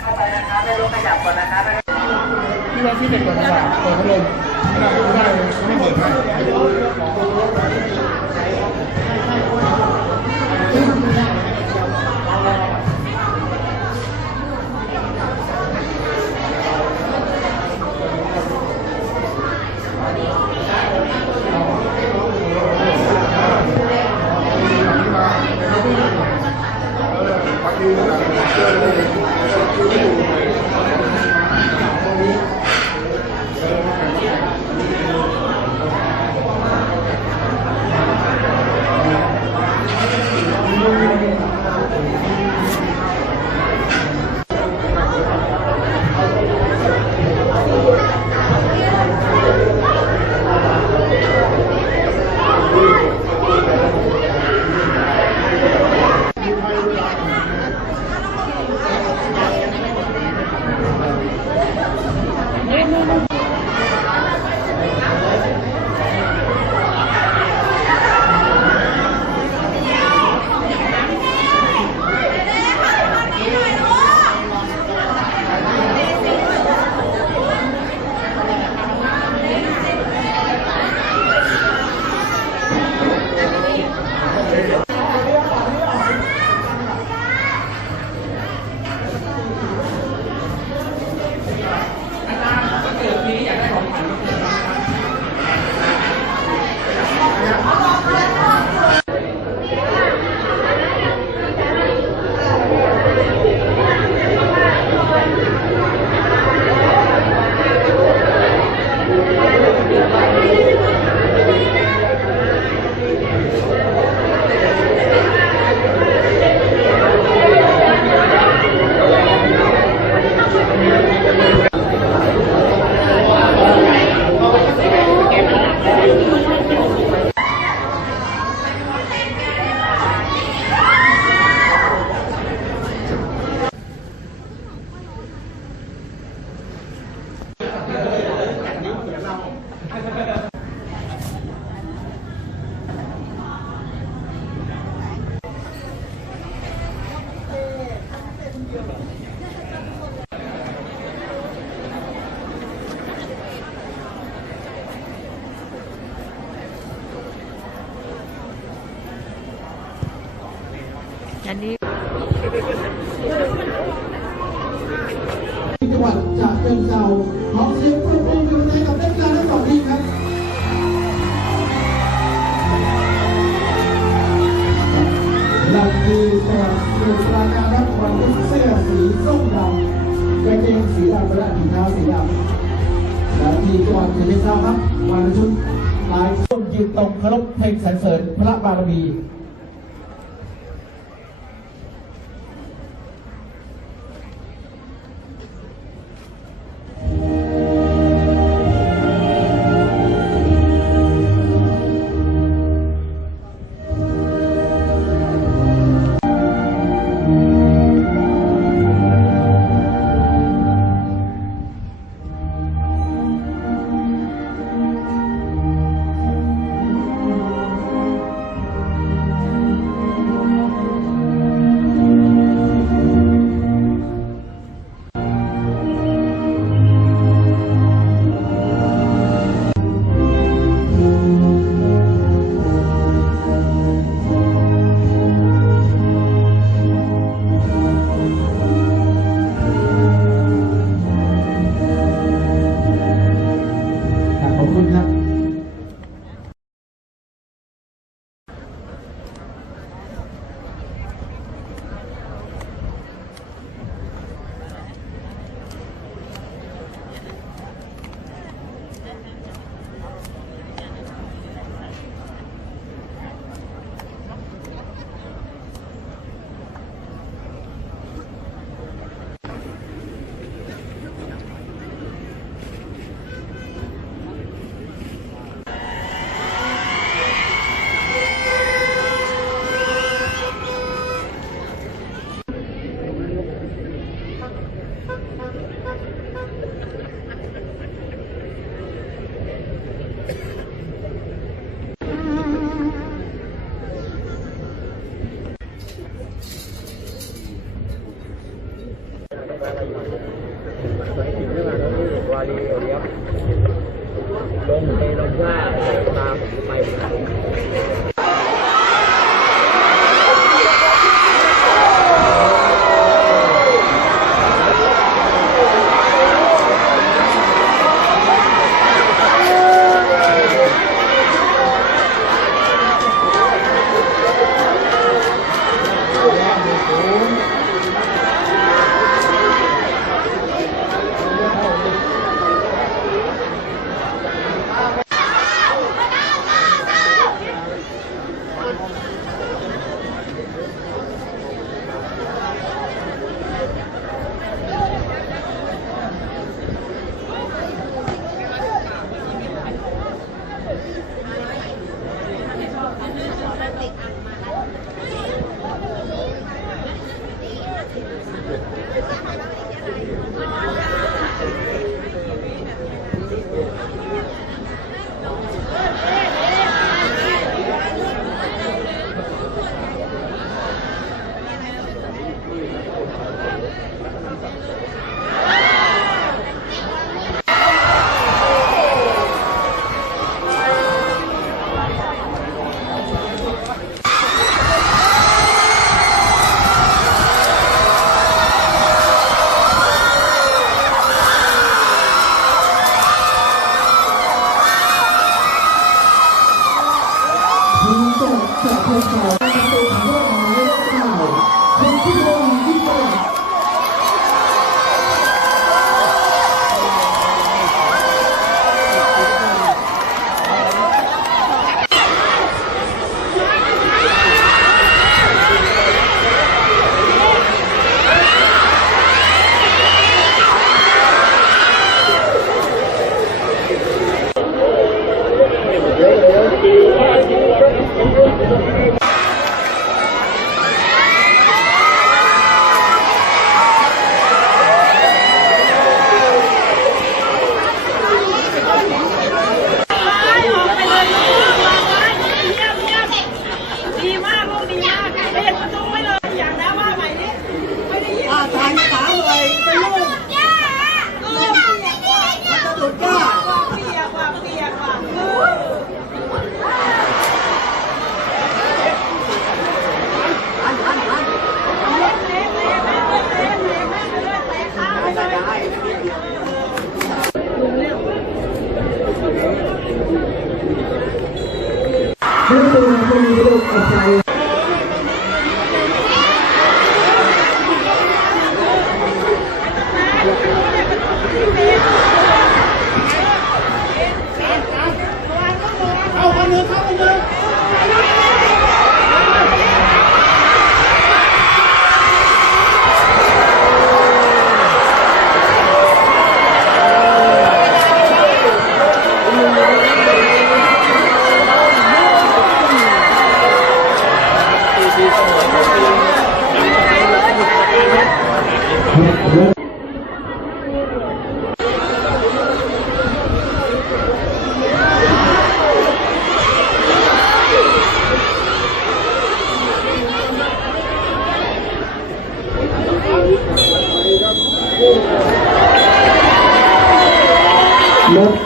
เข้าไปนะคะไม่รู้ขยับก่อนนะคะพี่ว่าพี่เป็นคนจับเปิดพัดลมไม่ได้ไม่ได้ไม่เปิดให้ เช้าครับวันชุดลายส้มยืนตรงเคารพเพลงสรรเสริญพระบารมี 一步。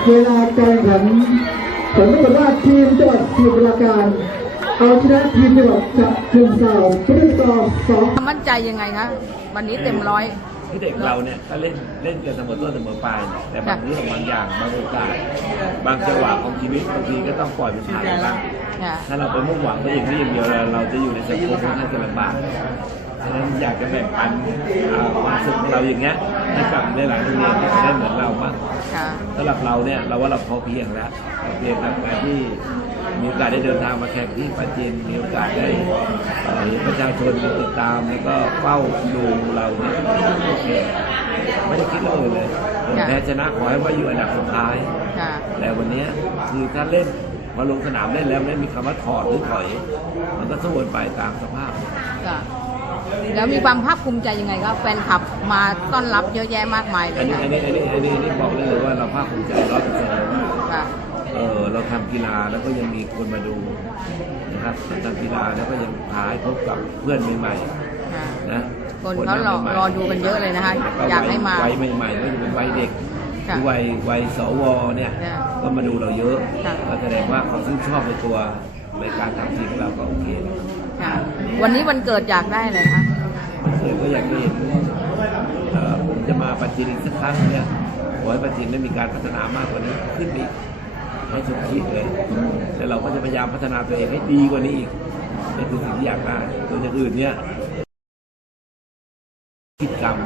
เวลาการแข่งขันผลปรากฏว่าทีมจังหวัดสมุทรปราการ เอาชนะทีมจังหวัดฉะเชิงเทราประตูต่อสองมั่นใจยังไงคะวันนี้เต็มร้อยคือเด็กเราเนี่ยก็เล่นเล่นกันเสมอต้นเสมอปลายแต่บางเรื่องบางอย่างบางโอกาสบางจังหวะของชีวิตบางทีก็ต้องปล่อยมันผ่านไปบ้างค่ะถ้าเราไปมุ่งหวังไปอย่างนี้อย่างเดียวเราเราจะอยู่ในสังคมค่อนข้างจะลำบากฉะนั้นอยากจะแบ่งปันอ่าความสุขของเราอย่างเงี้ย ให้กับในหลายๆโรงเรียนที่จะได้เหมือนเราบ้างค่ะ สำหรับเราเนี่ยเราว่าเราพอเพียงแล้วพอเพียงกับการที่มีโอกาสได้เดินทางมาแข่งที่ปาจีนมีโอกาสได้เอ่อเห็นประชาชนติดตามแล้วก็เฝ้าดูเราเนี่ยโอเคไม่ได้คิดเรื่องอื่นเลยผลแพ้ชนะขอให้ว่าอยู่อันดับสุดท้าย ค่ะ แต่วันเนี้ยคือถ้าเล่นมาลงสนามเล่นแล้วไม่มีคำว่าถอดหรือถอย มันก็สู้กันไปตามสภาพ ค่ะ แล้วมีความภาคภูมิใจยังไงครับแฟนคลับมาต้อนรับเยอะแยะมากมายเลอันยนี้ค่ะอันนี้อันนี้อันนี้อันนี้บอกได้เลยว่าเราภาคภูมิใจร้อยเปอร์เซ็นต์เลยว่าค่ะ เออเราทำกีฬาแล้วก็ยังมีคนมาดูนะครับเราทำกีฬาแล้วก็ยังพาให้พบกับเพื่อนใหม่ค่ะ ๆนะคนเขารอใหม่ๆรอดูกันเยอะเลยนะคะแล้วอยากให้มาวัยใหม่ๆก็จะเป็นวัยเด็กค่ะวัยวัยสวเนี่ยค่ะก็มาดูเราเยอะค่ะ ก็แสดงว่าเขาชื่นชอบในตัวในการทำทีมของเราก็โอเคค่ะ วันนี้วันเกิดอยากได้เลยนะคะเดี๋ยวก็อยากจะเห็นเอ่อผมจะมาปฏิริษีสักครั้งเนี่ยขอให้ปฏิริษีได้มีการพัฒนามากกว่านี้ขึ้นอีกให้สุดขีดเลยแล้วเราก็จะพยายามพัฒนาตัวเองให้ดีกว่านี้อีกนี่คือสิ่งที่อยากได้ตัวนอย่างอื่นเนี่ยคิดกรรม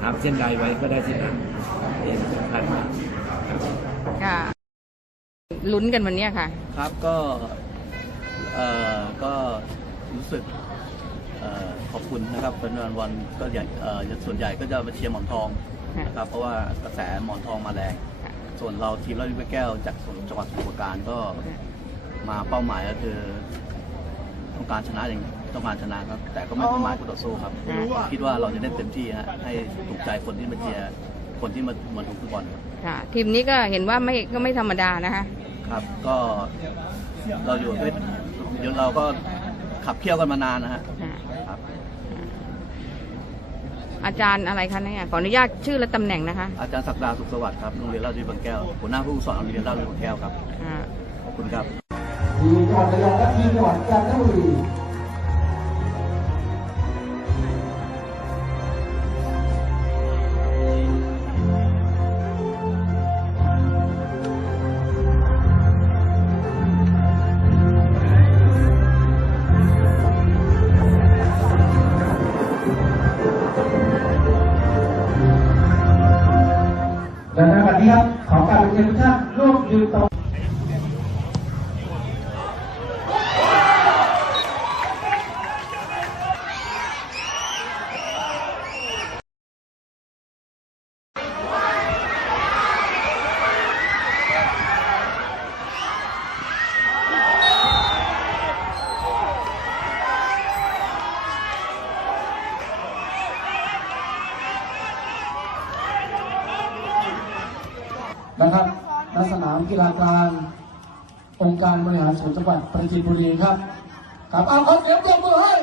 ทำเช่นใดไว้ก็ได้เช่นนั้นเองสำคัญมากครับค่ะลุ้นกันวันเนี้ยค่ะ ครับก็ เอ่อก็รู้สึกเอ่อขอบคุณนะครับเป็นวันวันก็อย่างเอ่อส่วนใหญ่ก็จะมาเชียร์หมอนทองค่ะนะครับเพราะว่ากระแสหมอนทองมาแรงค่ะส่วนเราทีมราชวิทยาแก้วจากจังหวัดสมุทรปราการก็มาเป้าหมายก็คือ ต้องการชนะอย่างต้องการชนะครับ แต่ก็ไม่ประมาทคู่ต่อสู้ครับคิดว่าเราจะเล่นเต็มที่ฮะให้ถูกใจคนที่มาเชียร์คนที่มามาดูฟุตบอลครับ ค่ะ ทีมนี้ก็เห็นว่าไม่ก็ไม่ธรรมดานะคะ ครับก็เราอยู่ด้วย เดี๋ยวเราก็ขับเคี่ยวกันมานานนะฮะค่ะครับอาจารย์อะไรคะเนี่ยขออนุญาตชื่อและตำแหน่งนะคะอาจารย์ศักดาสุขสวัสดิ์ครับโรงเรียนราชวิทย์บางแก้วหัวหน้าผู้ฝึกสอนโรงเรียนราชวิทย์บางแก้วครับอ่าขอบคุณครับทีมจังหวัดระยองและทีมจังหวัดกาญจนบุรี กีฬากลางองค์การบริหารส่วนจังหวัดประจีนบุรีครับครับเอาคอเสียงปรบมือให้